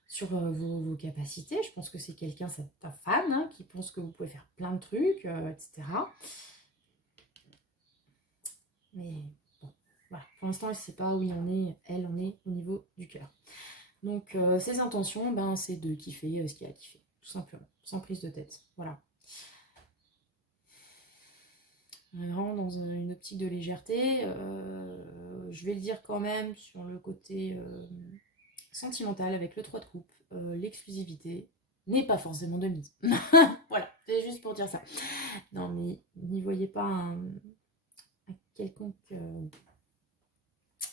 sur vos capacités. Je pense que c'est quelqu'un, c'est un fan, hein, qui pense que vous pouvez faire plein de trucs, etc. Mais bon, voilà. Pour l'instant, elle ne sait pas où il en est. Elle en est au niveau du cœur. Donc, ses intentions, c'est de kiffer ce qu'il a kiffé, tout simplement, sans prise de tête. Voilà. On est vraiment dans une optique de légèreté. Je vais le dire quand même sur le côté sentimental avec le 3 de coupe. L'exclusivité n'est pas forcément de mise. Voilà, c'est juste pour dire ça. Non, mais n'y voyez pas un quelconque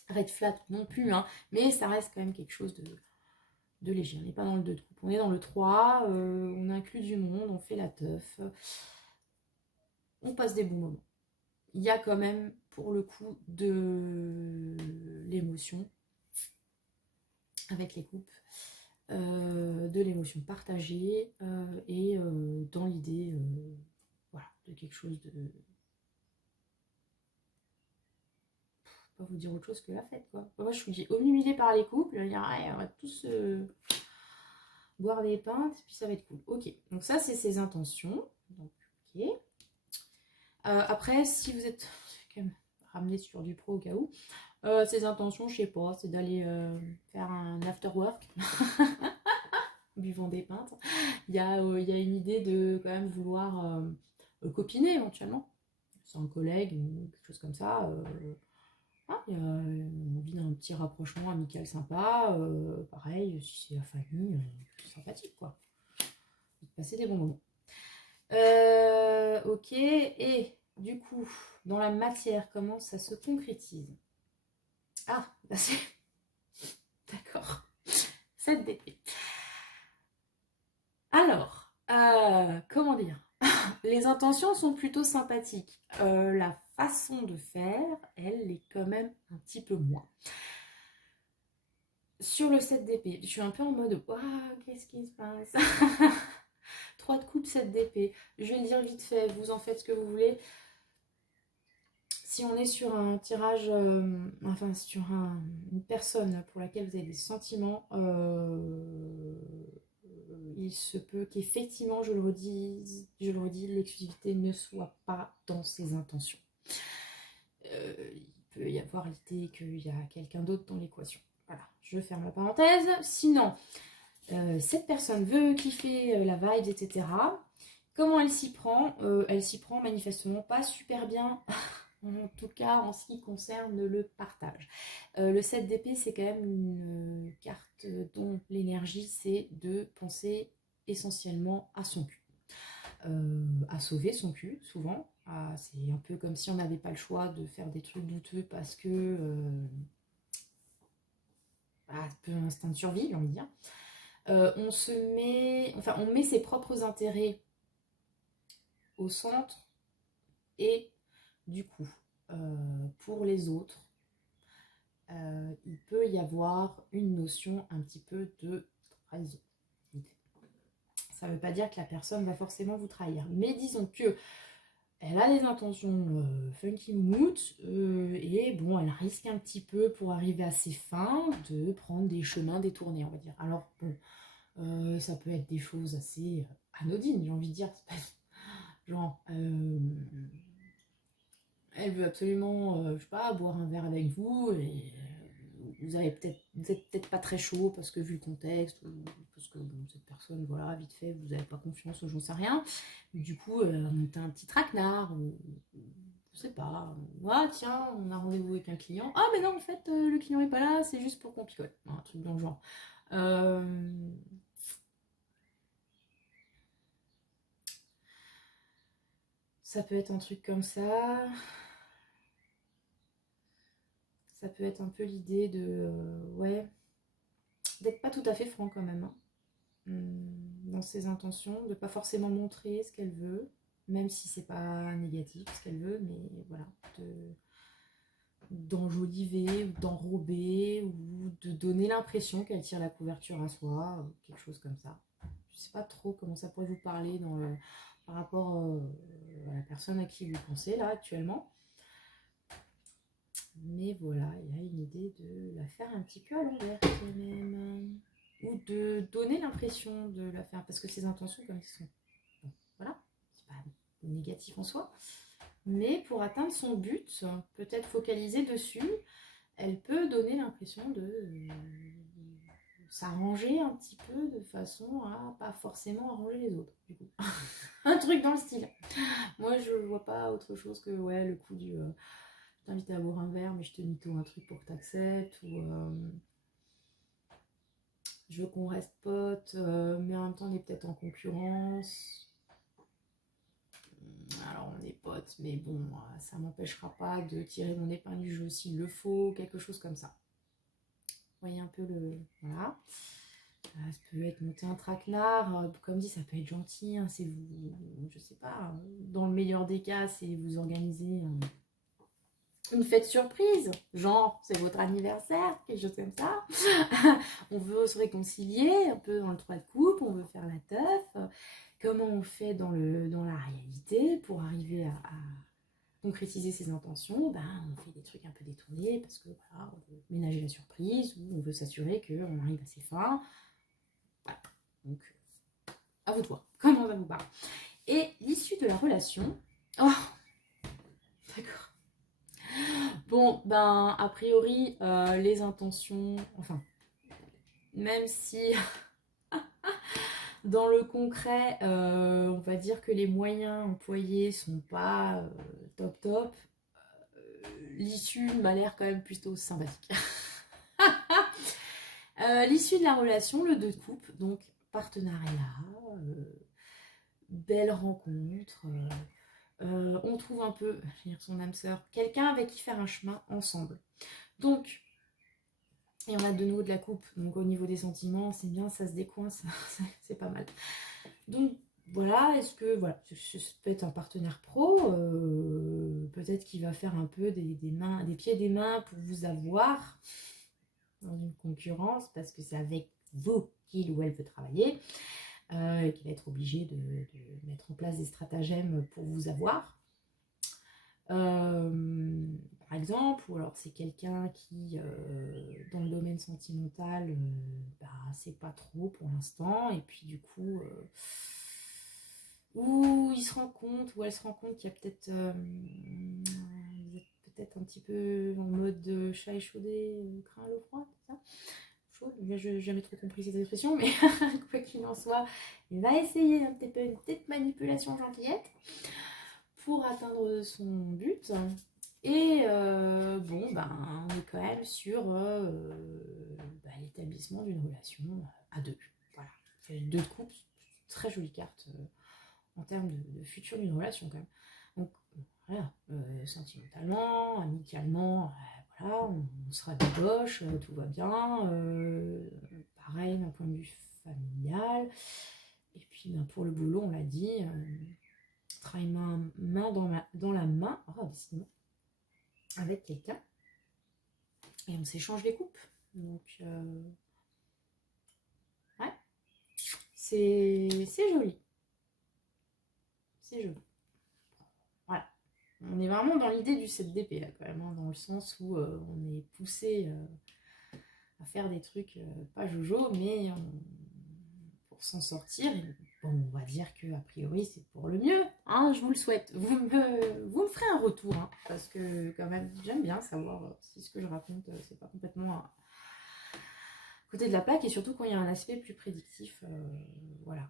red flag non plus, hein, mais ça reste quand même quelque chose de léger. On n'est pas dans le 2 de coupe, on est dans le 3, on inclut du monde, on fait la teuf, on passe des bons moments. Il y a quand même, pour le coup, de l'émotion avec les coupes, de l'émotion partagée, et dans l'idée voilà, de quelque chose de... Pas vous dire autre chose que la fête, quoi. Moi, je suis obnubilée par les couples, on va tous boire des pintes, puis ça va être cool. Ok, donc ça, c'est ses intentions. Donc, ok. Après, si vous êtes... Je vais quand même ramener sur du pro au cas où. Ses intentions, je sais pas, c'est d'aller faire un after work, buvant des pintes. Il y a une idée de quand même vouloir copiner éventuellement. C'est un collègue ou quelque chose comme ça. Il y a envie d'un petit rapprochement amical sympa. Pareil, si c'est la famille, c'est sympathique, quoi. Passer des bons moments. Ok, et du coup, dans la matière, comment ça se concrétise? Ah, c'est... D'accord. 7 d'épée. Alors, comment dire? Les intentions sont plutôt sympathiques. La façon de faire, elle, est quand même un petit peu moins. Sur le 7 d'épée, je suis un peu en mode « Waouh, qu'est-ce qui se passe ?» 3 de coupe, 7 d'épée. Je vais le dire vite fait, vous en faites ce que vous voulez. Si on est sur un tirage, enfin sur une personne pour laquelle vous avez des sentiments, il se peut qu'effectivement, je le redis, l'exclusivité ne soit pas dans ses intentions. Il peut y avoir l'idée qu'il y a quelqu'un d'autre dans l'équation. Voilà, je ferme la parenthèse. Sinon, cette personne veut kiffer la vibe, etc. Comment elle s'y prend? Elle s'y prend manifestement pas super bien. En tout cas, en ce qui concerne le partage. Le 7 d'épée, c'est quand même une carte dont l'énergie, c'est de penser essentiellement à son cul. À sauver son cul, souvent. C'est un peu comme si on n'avait pas le choix de faire des trucs douteux parce que... un peu un instinct de survie, j'ai envie de dire. On met ses propres intérêts au centre et du coup, pour les autres, il peut y avoir une notion un petit peu de trahison. Ça ne veut pas dire que la personne va forcément vous trahir, mais disons que elle a des intentions funky moumoute, et bon, elle risque un petit peu pour arriver à ses fins de prendre des chemins détournés, on va dire. Alors bon, ça peut être des choses assez anodines, j'ai envie de dire. Genre, elle veut absolument, je sais pas, boire un verre avec vous et vous êtes peut-être pas très chaud parce que vu le contexte, ou parce que bon, cette personne, voilà, vite fait, vous n'avez pas confiance ou j'en sais rien. Du coup, monter un petit traquenard, ou je sais pas. Ah tiens, on a rendez-vous avec un client. Ah mais non, en fait, le client est pas là, c'est juste pour qu'on picole. Un truc dans le genre. Euh, Ça peut être un truc comme ça. Ça peut être un peu l'idée de... ouais, d'être pas tout à fait franc quand même. Hein. Dans ses intentions, de pas forcément montrer ce qu'elle veut, même si c'est pas négatif ce qu'elle veut, mais voilà, d'enjoliver ou d'enrober ou de donner l'impression qu'elle tire la couverture à soi, quelque chose comme ça. Je sais pas trop comment ça pourrait vous parler par rapport à la personne à qui vous pensez là actuellement. Mais voilà, il y a une idée de la faire un petit peu à l'envers quand même. Ou de donner l'impression de la faire, parce que ses intentions comme elles sont, bon, voilà, c'est pas négatif en soi, mais pour atteindre son but, peut-être focaliser dessus, elle peut donner l'impression de s'arranger un petit peu de façon à pas forcément arranger les autres, du coup. Un truc dans le style. Moi je vois pas autre chose que ouais, le coup du je t'invite à boire un verre mais je te mytho un truc pour que t'acceptes, ou je veux qu'on reste potes, mais en même temps on est peut-être en concurrence. Alors on est potes, mais bon, ça m'empêchera pas de tirer mon épingle du jeu s'il le faut, quelque chose comme ça. Vous voyez un peu le... Voilà. Ça peut être monter un traquenard, comme dit, ça peut être gentil, hein, c'est vous, je sais pas, dans le meilleur des cas, c'est vous organiser une fête surprise, genre c'est votre anniversaire, quelque chose comme ça. On veut se réconcilier un peu dans le 3 de coupe, on veut faire la teuf. Comment on fait dans la réalité pour arriver à concrétiser ses intentions? Ben, on fait des trucs un peu détournés parce que voilà, on veut ménager la surprise ou on veut s'assurer qu'on arrive à ses fins. Voilà. Donc, à vous de voir comment ça vous parle. Et l'issue de la relation. Oh, d'accord. Bon, ben, a priori, les intentions, enfin, même si dans le concret, on va dire que les moyens employés sont pas top top, l'issue m'a l'air quand même plutôt sympathique. L'issue de la relation, le 2 de coupe, donc partenariat, belle rencontre, on trouve un peu, je veux dire son âme sœur, quelqu'un avec qui faire un chemin ensemble. Donc, et on a de nouveau de la coupe, donc au niveau des sentiments, c'est bien, ça se décoince, c'est pas mal. Donc voilà, est-ce que voilà, ça peut être un partenaire pro, peut-être qu'il va faire un peu des mains, des pieds des mains pour vous avoir dans une concurrence, parce que c'est avec vous qu'il ou elle veut travailler, et qu'il va être obligé de mettre en place des stratagèmes pour vous avoir. Par exemple, ou alors c'est quelqu'un qui, dans le domaine sentimental, bah, c'est pas trop pour l'instant, et puis du coup, où il se rend compte, ou elle se rend compte qu'il y a peut-être, vous êtes peut-être un petit peu en mode chat échaudé, craint l'eau froide, c'est ça? Chaud, je n'ai jamais trop compris cette expression, mais quoi qu'il en soit, il va essayer un petit peu une petite manipulation gentillette pour atteindre son but. Et bon, ben, on est quand même sur l'établissement d'une relation à deux. Voilà. Deux de couple, très jolie carte en termes de futur d'une relation quand même. Donc voilà, sentimentalement, amicalement, voilà, on sera de gauche, tout va bien. Pareil d'un point de vue familial. Et puis ben, pour le boulot, on l'a dit, travaille main dans la main, oh, décidément, avec quelqu'un. Et on s'échange les coupes. Donc, ouais, c'est joli. C'est joli. Voilà. On est vraiment dans l'idée du 7 d'épée, là, quand même, hein, dans le sens où on est poussé à faire des trucs pas jojo, mais pour s'en sortir. Et bon, on va dire que a priori c'est pour le mieux, hein, je vous le souhaite. Vous me ferez un retour, hein, parce que quand même j'aime bien savoir si ce que je raconte c'est pas complètement à côté de la plaque, et surtout quand il y a un aspect plus prédictif, voilà.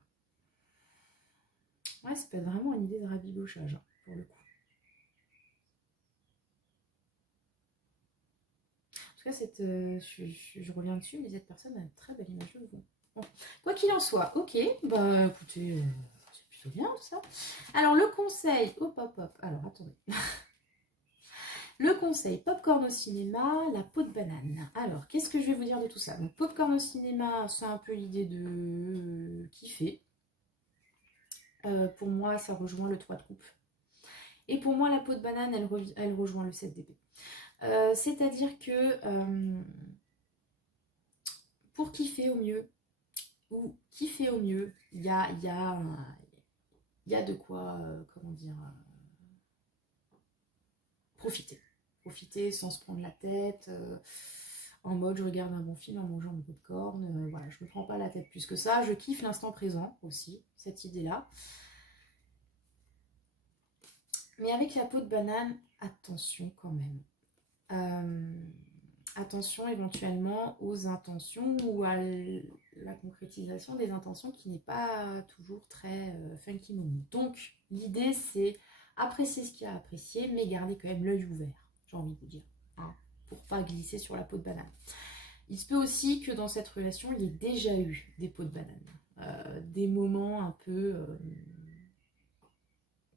Ouais, ça peut être vraiment une idée de rabibochage, hein, pour le coup. En tout cas, je reviens dessus, mais cette personne a une très belle image de vous. Bon. Quoi qu'il en soit, ok, bah écoutez, c'est plutôt bien tout ça. Alors le conseil, hop hop hop, alors attendez. Le conseil, popcorn au cinéma, la peau de banane. Alors, qu'est-ce que je vais vous dire de tout ça? Donc, popcorn au cinéma, c'est un peu l'idée de kiffer. Pour moi, ça rejoint le 3 de coupe. Et pour moi, la peau de banane, elle rejoint le 7 d'épée. C'est-à-dire que pour kiffer au mieux, ou kiffer au mieux, il y a de quoi, comment dire, profiter. Profiter sans se prendre la tête, en mode je regarde un bon film en mangeant mon popcorn, voilà, je me prends pas la tête plus que ça, je kiffe l'instant présent aussi, cette idée-là. Mais avec la peau de banane, attention quand même. Attention éventuellement aux intentions ou à la concrétisation des intentions qui n'est pas toujours très funky moment. Donc l'idée c'est apprécier ce qu'il y a à apprécier, mais garder quand même l'œil ouvert, j'ai envie de vous dire, hein, pour pas glisser sur la peau de banane. Il se peut aussi que dans cette relation il y ait déjà eu des peaux de banane, des moments un peu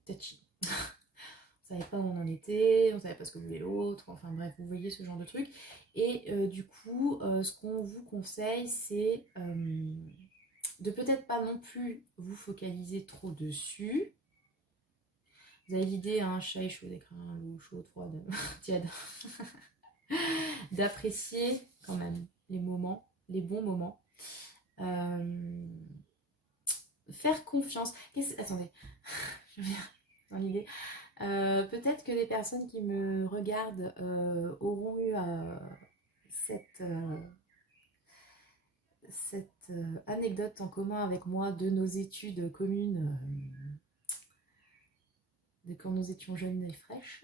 touchy. On savait pas où on en était, on savait pas ce que voulait l'autre, enfin bref, vous voyez ce genre de truc. Et du coup, ce qu'on vous conseille, c'est de peut-être pas non plus vous focaliser trop dessus. Vous avez l'idée, hein, chat chaud d'écran, l'eau chaude, froide, tiède. D'apprécier quand même les moments, les bons moments. Faire confiance. Attendez, je reviens dans l'idée. Peut-être que les personnes qui me regardent auront eu cette anecdote en commun avec moi de nos études communes de quand nous étions jeunes et fraîches,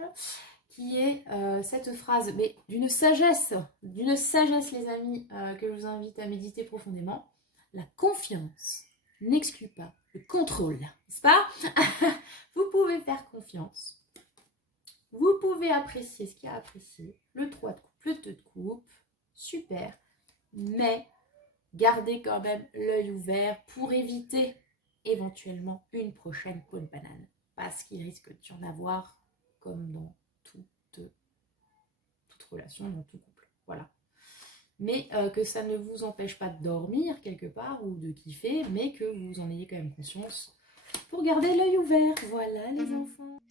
qui est cette phrase, mais d'une sagesse les amis, que je vous invite à méditer profondément. La confiance n'exclut pas le contrôle, n'est-ce pas? Vous pouvez faire confiance. Vous pouvez apprécier ce qu'il y a à apprécier. Le 3 de coupe, le 2 de coupe, super. Mais gardez quand même l'œil ouvert pour éviter éventuellement une prochaine peau de banane. Parce qu'il risque d'y en avoir comme dans toute relation, dans tout couple. Voilà. Mais que ça ne vous empêche pas de dormir quelque part ou de kiffer, mais que vous en ayez quand même conscience pour garder l'œil ouvert. Voilà les enfants.